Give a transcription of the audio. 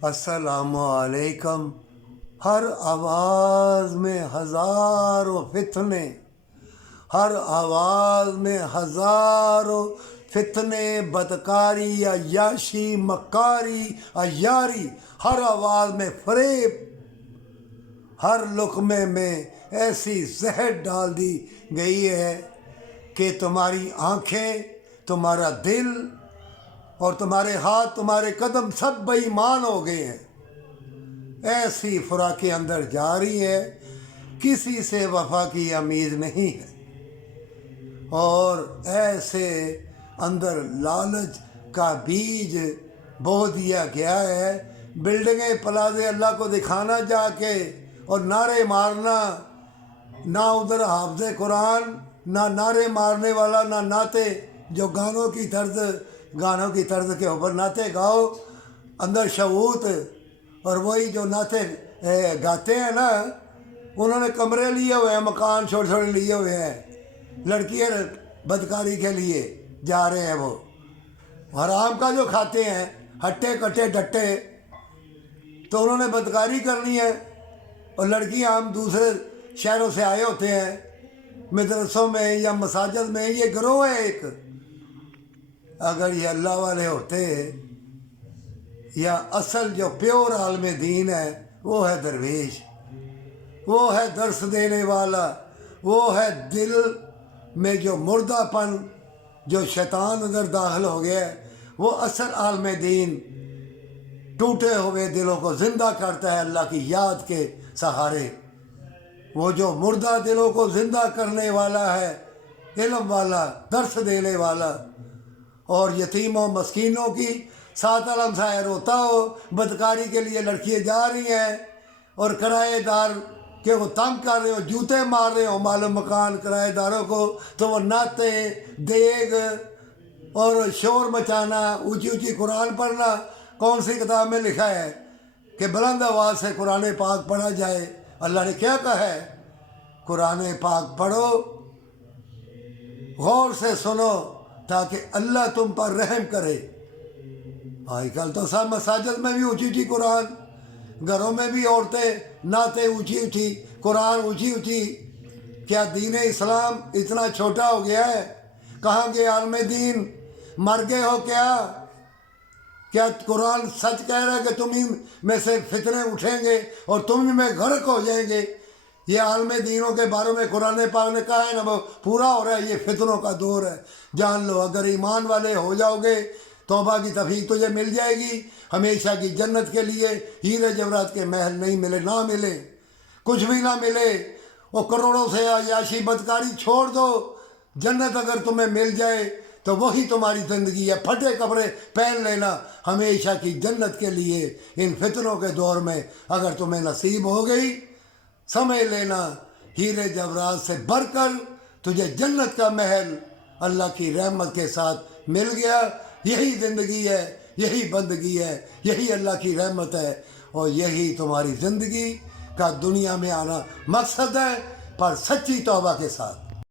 अस्सलामुअलैकुम। हर आवाज़ में हज़ारों फितने, हर आवाज़ में हज़ारों फितने, बदकारी, अय्याशी, मक्कारी, अय्यारी, हर आवाज़ में फरेब, हर लुक़मे में ऐसी जहर डाल दी गई है कि तुम्हारी आँखें, तुम्हारा दिल और तुम्हारे हाथ, तुम्हारे कदम सब बेईमान हो गए हैं। ऐसी खुराकें अंदर जा रही है, किसी से वफा की उम्मीद नहीं है, और ऐसे अंदर लालच का बीज बो दिया गया है। बिल्डिंगें प्लाजे अल्लाह को दिखाना जाके और नारे मारना, ना उधर हाफ़िज़ कुरान, ना नारे मारने वाला, ना नाते जो गानों की तर्ज के ऊपर नाते गाओ, अंदर शऊत। और वही जो नाते गाते हैं ना, उन्होंने कमरे लिए हुए हैं, मकान छोटे छोटे लिए हुए हैं, लड़कियाँ बदकारी के लिए जा रहे हैं। वो हराम का जो खाते हैं, हट्टे कट्टे डट्टे, तो उन्होंने बदकारी करनी है। और लड़कियाँ हम दूसरे शहरों से आए होते हैं, मदरसों में या मसाजिद में, ये गिरोह है एक। अगर ये अल्लाह वाले होते, या असल जो प्योर आलम दीन है, वो है दरवेश, वो है दर्स देने वाला, वो है दिल में जो मुर्दापन, जो शैतान अंदर दाखिल हो गया है, वो असल आलम दीन टूटे हुए दिलों को ज़िंदा करता है अल्लाह की याद के सहारे। वो जो मुर्दा दिलों को ज़िंदा करने वाला है, इल्म वाला, दर्स देने वाला। और यतीमों मस्कीनों की सात आलम साया रोता हो, बदकारी के लिए लड़कियाँ जा रही हैं, और किराएदार के वो तंग कर रहे हो, जूते मार रहे हो मालूम मकान किराएदारों को, तो वो नाते, देग और शोर मचाना, ऊंची ऊंची कुरान पढ़ना। कौन सी किताब में लिखा है कि बुलंद आवाज़ से कुरान पाक पढ़ा जाए? अल्लाह ने क्या कहा है? कुरान पाक पढ़ो, गौर से सुनो, ताकि अल्लाह तुम पर रहम करे। आजकल तो सब मसाजिद में भी ऊंची ऊंची कुरान, घरों में भी औरतें नाते ऊंची ऊंची कुरान, ऊंची ऊंची। क्या दीन इस्लाम इतना छोटा हो गया है? कहाँ गए आलम दीन? मर गए हो क्या कुरान सच कह रहा है कि तुम ही में से फितने उठेंगे और तुम ही में गर्क हो जाएंगे? ये आलम दीनों के बारे में कुरान पाक ने कहा है ना, वो पूरा हो रहा है। ये फितनों का दौर है, जान लो। अगर ईमान वाले हो जाओगे, तौबा की तौफीक तुझे मिल जाएगी, हमेशा की जन्नत के लिए। हीरे जवरात के महल नहीं मिले, ना मिले, कुछ भी ना मिले, वो करोड़ों से अय्याशी बदकारी छोड़ दो। जन्नत अगर तुम्हें मिल जाए तो वही तुम्हारी ज़िंदगी है। फटे कपड़े पहन लेना हमेशा की जन्नत के लिए। इन फितनों के दौर में अगर तुम्हें नसीब हो गई, समझ लेना हीरे जवरात से बढ़कर तुझे जन्नत का महल अल्लाह की रहमत के साथ मिल गया। यही ज़िंदगी है, यही बंदगी है, यही अल्लाह की रहमत है, और यही तुम्हारी ज़िंदगी का दुनिया में आना मकसद है, पर सच्ची तौबा के साथ।